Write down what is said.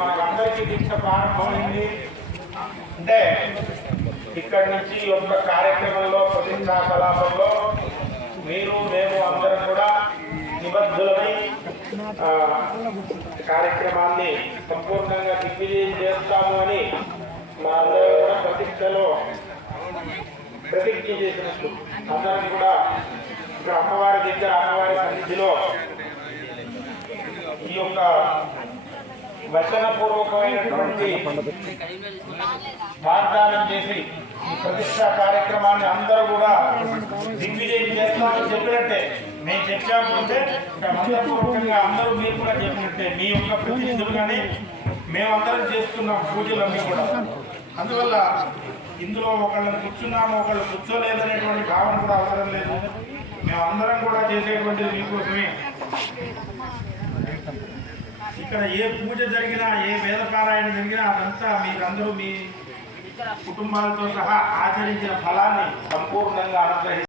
మనకందరికీ దీక్ష ప్రారంభమైంది. అంటే ఇక్కడి నుంచి ఒక కార్యక్రమంలో ప్రతిజ్ఞా కలాపంలో మీరు మేము అందరం కూడా నిబద్ధులమై కార్యక్రమాన్ని సంపూర్ణంగా దిగ్విజయం చేస్తాము అని మా అందరూ కూడా ప్రతిజ్ఞ చేసినట్టు అందరం కూడా ఇక్కడ అమ్మవారి దగ్గర అమ్మవారి సన్నిధిలో ఈ యొక్క వచనపూర్వకమైనటువంటి వాగ్దానం చేసి ఈ ప్రతిష్టా కార్యక్రమాన్ని అందరూ కూడా దిగ్విజయం చేస్తామని చెప్పినట్టే మేము చెప్పామంటే మంత్రపూర్వకంగా అందరూ మీరు కూడా చెప్పినట్టే మీ యొక్క ప్రతినిధులుగానే మేమందరం చేస్తున్నాం పూజలన్నీ కూడా. అందువల్ల ఇందులో ఒకళ్ళని కూర్చున్నాము ఒకళ్ళు కూర్చోలేదనేటువంటి భావన కూడా అవసరం లేదు. మేమందరం కూడా చేసేటువంటిది మీకోసమే. ఇక్కడ ఏ పూజ జరిగినా ఏ వేదపారాయణ జరిగినా అదంతా మీరందరూ మీ కుటుంబాలతో సహా ఆచరించిన ఫలాన్ని సంపూర్ణంగా అనుగ్రహిస్తారు.